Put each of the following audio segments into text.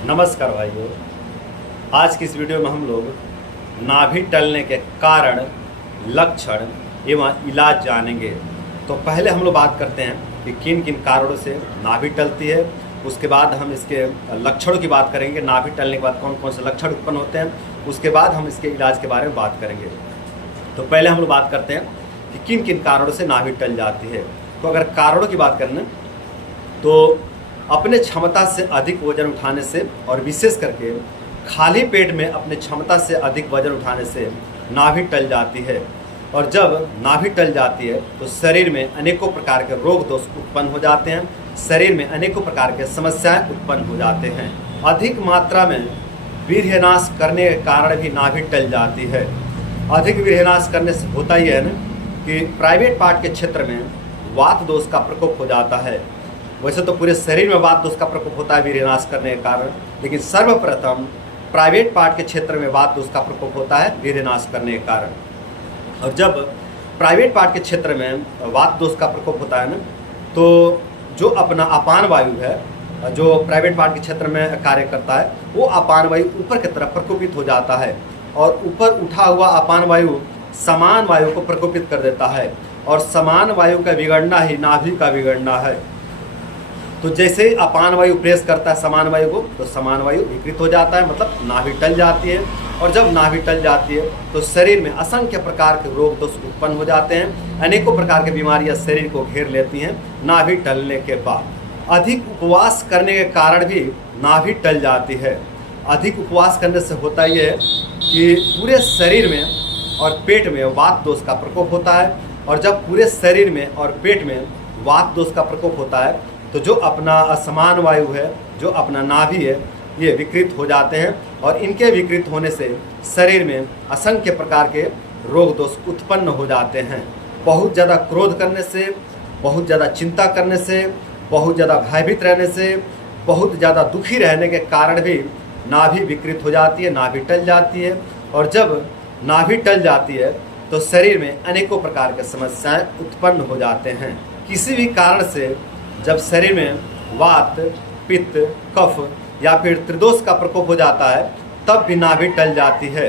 नमस्कार भाइयों। आज की इस वीडियो में हम लोग नाभि टलने के कारण, लक्षण एवं इलाज जानेंगे। तो पहले हम लोग बात करते हैं कि किन किन कारणों से नाभि टलती है। उसके बाद हम इसके लक्षणों की बात करेंगे, नाभि टलने के बाद कौन कौन से लक्षण उत्पन्न होते हैं। उसके बाद हम इसके इलाज के बारे में बात करेंगे। तो पहले हम लोग बात करते हैं कि किन किन कारणों से नाभि टल जाती है। तो अगर कारणों की बात करें तो अपने क्षमता से अधिक वजन उठाने से और विशेष करके खाली पेट में अपने क्षमता से अधिक वजन उठाने से नाभि टल जाती है। और जब नाभि टल जाती है तो शरीर में अनेकों प्रकार के रोग दोष उत्पन्न हो जाते हैं, शरीर में अनेकों प्रकार के समस्याएं उत्पन्न हो जाते हैं। अधिक मात्रा में वीर्यनाश करने के कारण भी नाभि टल जाती है। अधिक वीर्यनाश करने से होता ही है ना कि प्राइवेट पार्ट के क्षेत्र में वात दोष का प्रकोप हो जाता है। वैसे तो पूरे शरीर में वात दोष का प्रकोप होता है वीर्यनाश करने के कारण, लेकिन सर्वप्रथम प्राइवेट पार्ट के क्षेत्र में वात दोष का प्रकोप होता है वीर्यनाश करने के कारण। और जब प्राइवेट पार्ट के क्षेत्र में वात दोष का प्रकोप होता है ना, तो जो अपना अपान वायु है, जो प्राइवेट पार्ट के क्षेत्र में कार्य करता है, वो अपान वायु ऊपर की तरफ प्रकोपित हो जाता है और ऊपर उठा हुआ अपान वायु समान वायु को प्रकोपित कर देता है। और समान वायु का बिगड़ना ही नाभि का बिगड़ना है। तो जैसे ही अपान वायु प्रेस करता है समान वायु को, तो समान वायु विकृत हो जाता है, मतलब नाभि टल जाती है। और जब नाभि टल जाती है तो शरीर में असंख्य प्रकार के रोग दोष उत्पन्न हो जाते हैं। अनेकों प्रकार की बीमारियां शरीर को घेर लेती हैं नाभि टलने के बाद। अधिक उपवास करने के कारण भी नाभि टल जाती है। अधिक उपवास करने से होता यह है कि पूरे शरीर में और पेट में वात दोष का प्रकोप होता है। और जब पूरे शरीर में और पेट में वात दोष का प्रकोप होता है तो जो अपना असमान वायु है, जो अपना नाभि है, ये विकृत हो जाते हैं। और इनके विकृत होने से शरीर में असंख्य प्रकार के रोग दोष उत्पन्न हो जाते हैं। बहुत ज़्यादा क्रोध करने से, बहुत ज़्यादा चिंता करने से, बहुत ज़्यादा भयभीत रहने से, बहुत ज़्यादा दुखी रहने के कारण भी नाभि विकृत हो जाती है, नाभि टल जाती है। और जब नाभि टल जाती है तो शरीर में अनेकों प्रकार के समस्याएं उत्पन्न हो जाते हैं। किसी भी कारण से जब शरीर में वात, पित्त, कफ या फिर त्रिदोष का प्रकोप हो जाता है तब भी नाभि टल जाती है।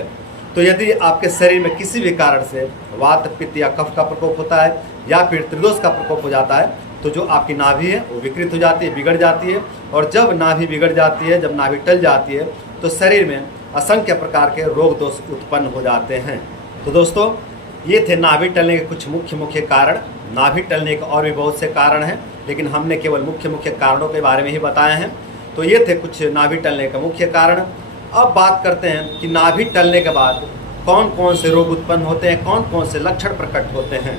तो यदि आपके शरीर में किसी भी कारण से वात, पित्त या कफ का प्रकोप होता है या फिर त्रिदोष का प्रकोप हो जाता है तो जो आपकी नाभि है वो विकृत हो जाती है, बिगड़ जाती है। और जब नाभि बिगड़ जाती है, जब नाभि टल जाती है तो शरीर में असंख्य प्रकार के रोग दोष उत्पन्न हो जाते हैं। तो दोस्तों, ये थे नाभि टलने के कुछ मुख्य कारण। नाभि टलने के और भी बहुत से कारण हैं, लेकिन हमने केवल मुख्य कारणों के बारे में ही बताए हैं। तो ये थे कुछ नाभि टलने के मुख्य कारण। अब बात करते हैं कि नाभि टलने के बाद कौन कौन से रोग उत्पन्न होते हैं, कौन कौन से लक्षण प्रकट होते हैं।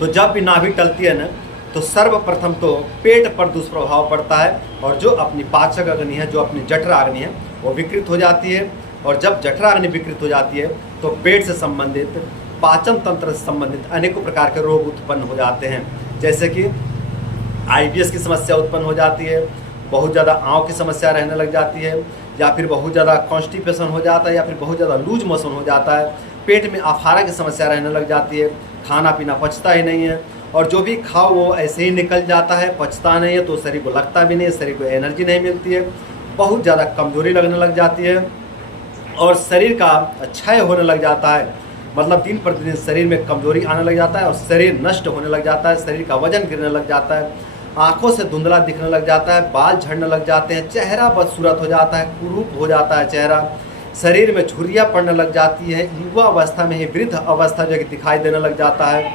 तो जब भी नाभि टलती है ना, तो सर्वप्रथम तो पेट पर दुष्प्रभाव पड़ता है और जो अपनी पाचक अग्नि है, जो अपनी जठरा अग्नि है, वो विकृत हो जाती है। और जब जठरा अग्नि विकृत हो जाती है तो पेट से संबंधित, पाचन तंत्र से संबंधित अनेकों प्रकार के रोग उत्पन्न हो जाते हैं। जैसे कि IBS की समस्या उत्पन्न हो जाती है, बहुत ज़्यादा आँव की समस्या रहने लग जाती है, या फिर बहुत ज़्यादा कॉन्स्टिपेशन हो जाता है, या फिर बहुत ज़्यादा लूज मोशन हो जाता है। पेट में अफारा की समस्या रहने लग जाती है, खाना पीना पचता ही नहीं है। और जो भी खाओ वो ऐसे ही निकल जाता है, पचता नहीं है, तो शरीर को लगता भी नहीं है, शरीर को एनर्जी नहीं मिलती है, बहुत ज़्यादा कमजोरी लगने लग जाती है और शरीर का क्षय होने लग जाता है। मतलब दिन प्रतिदिन शरीर में कमजोरी आने लग जाता है और शरीर नष्ट होने लग जाता है, शरीर का वजन गिरने लग जाता है, आंखों से धुंधला दिखने लग जाता है, बाल झड़ने लग जाते हैं, चेहरा बदसूरत हो जाता है, कुरूप हो जाता है चेहरा, शरीर में झुर्रियाँ पड़ने लग जाती है, युवा अवस्था में ही वृद्ध अवस्था जो दिखाई देने लग जाता है।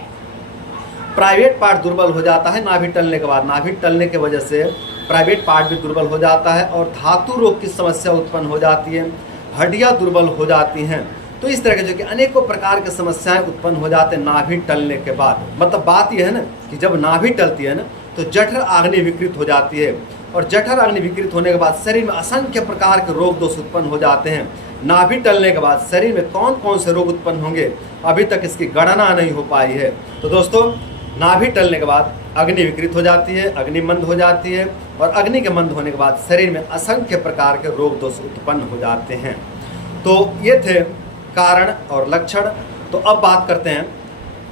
प्राइवेट पार्ट दुर्बल हो जाता है नाभि टलने के बाद। नाभि टलने की वजह से प्राइवेट पार्ट भी दुर्बल हो जाता है और धातु रोग की समस्या उत्पन्न हो जाती है, हड्डियाँ दुर्बल हो जाती हैं। तो इस तरह के जो कि अनेकों प्रकार की समस्याएं उत्पन्न हो जाते हैं नाभि टलने के बाद। मतलब बात यह है ना कि जब नाभि टलती है ना तो जठर अग्नि विकृत हो जाती है और जठर अग्नि विकृत होने के बाद शरीर में असंख्य प्रकार के रोग दोष उत्पन्न हो जाते हैं। नाभि टलने के बाद शरीर में कौन कौन से रोग उत्पन्न होंगे अभी तक इसकी गणना नहीं हो पाई है। तो दोस्तों, नाभि टलने के बाद अग्नि विकृत हो जाती है, अग्नि मंद हो जाती है और अग्नि के मंद होने के बाद शरीर में असंख्य प्रकार के रोग दोष उत्पन्न हो जाते हैं। तो ये थे कारण और लक्षण। तो अब बात करते हैं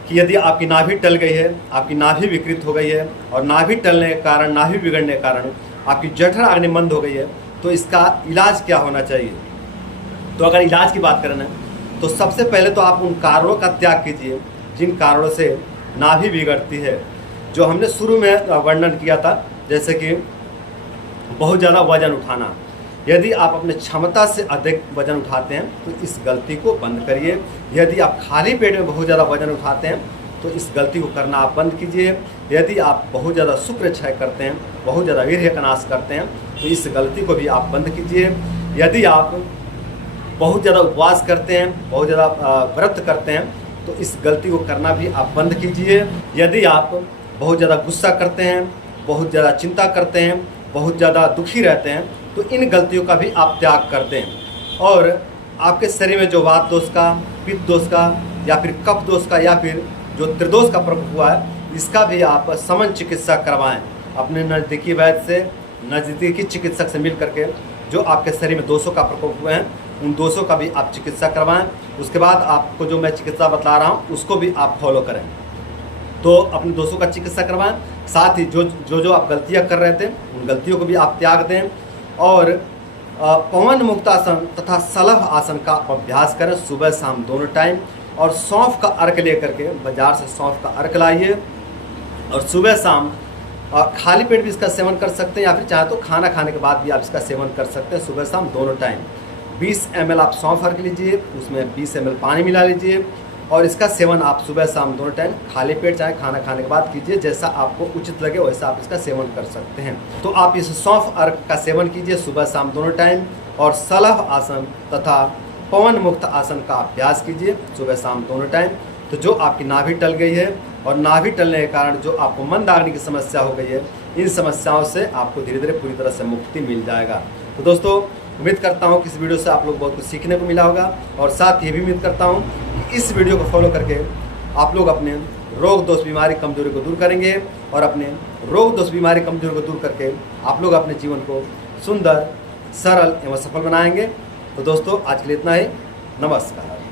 कि यदि आपकी नाभि टल गई है, आपकी नाभि विकृत हो गई है और नाभि टलने के कारण, नाभि बिगड़ने के कारण आपकी जठर अग्नि मंद हो गई है, तो इसका इलाज क्या होना चाहिए। तो अगर इलाज की बात करें ना, तो सबसे पहले तो आप उन कारणों का त्याग कीजिए जिन कारणों से नाभि बिगड़ती है, जो हमने शुरू में वर्णन किया था, जैसे कि बहुत ज़्यादा वजन उठाना। यदि आप अपने क्षमता से अधिक वजन उठाते हैं तो इस गलती को बंद करिए। यदि आप खाली पेट में बहुत ज़्यादा वजन उठाते हैं तो इस गलती को करना आप बंद कीजिए। यदि आप बहुत ज़्यादा शुक्र क्षय करते हैं, बहुत ज़्यादा वीर्य का नाश करते हैं, तो इस गलती को भी आप बंद कीजिए। यदि आप बहुत ज़्यादा उपवास करते हैं, बहुत ज़्यादा व्रत करते हैं, तो इस गलती को करना भी आप बंद कीजिए। यदि आप बहुत ज़्यादा गुस्सा करते हैं, बहुत ज़्यादा चिंता करते हैं, बहुत ज़्यादा दुखी रहते हैं, तो इन गलतियों का भी आप त्याग कर दें। और आपके शरीर में जो वात दोष का, पित्त दोष का, या फिर कफ दोष का, या फिर जो त्रिदोष का प्रकोप हुआ है, इसका भी आप समन चिकित्सा करवाएं अपने नज़दीकी वैद्य से, नज़दीकी चिकित्सक से मिल करके। जो आपके शरीर में दोषों का प्रकोप हुए हैं, उन दोषों का भी आप चिकित्सा करवाएं। उसके बाद आपको जो मैं चिकित्सा बता रहा हूँ उसको भी आप फॉलो करें। तो अपने दोषों का चिकित्सा करवाएं। साथ ही जो आप गलतियां कर रहे थे उन गलतियों को भी आप त्याग दें। और पवन मुक्तासन तथा सलभ आसन का अभ्यास करें सुबह शाम दोनों टाइम। और सौंफ का अर्क लेकर के बाजार से सौंफ का अर्क लाइए और सुबह शाम खाली पेट भी इसका सेवन कर सकते हैं, या फिर चाहे तो खाना खाने के बाद भी आप इसका सेवन कर सकते हैं सुबह शाम दोनों टाइम। 20 ml आप सौंफ अर्क लीजिए, उसमें 20 ml पानी मिला लीजिए और इसका सेवन आप सुबह शाम दोनों टाइम खाली पेट चाहे खाना खाने के बाद कीजिए। जैसा आपको उचित लगे वैसा आप इसका सेवन कर सकते हैं। तो आप इस सौंफ अर्क का सेवन कीजिए सुबह शाम दोनों टाइम। और सलभ आसन तथा पवन मुक्त आसन का अभ्यास कीजिए सुबह शाम दोनों टाइम। तो जो आपकी नाभि टल गई है और नाभि टलने के कारण जो आपको मंदाग्नि की समस्या हो गई है, इन समस्याओं से आपको धीरे धीरे पूरी तरह से मुक्ति मिल जाएगा। तो दोस्तों, उम्मीद करता हूँ कि इस वीडियो से आप लोग बहुत कुछ सीखने को मिला होगा। और साथ ही भी उम्मीद करता हूँ कि इस वीडियो को फॉलो करके आप लोग अपने रोग दोष बीमारी कमजोरी को दूर करेंगे और अपने रोग दोष बीमारी कमजोरी को दूर करके आप लोग अपने जीवन को सुंदर, सरल एवं सफल बनाएंगे। तो दोस्तों, आज के लिए इतना ही। नमस्कार।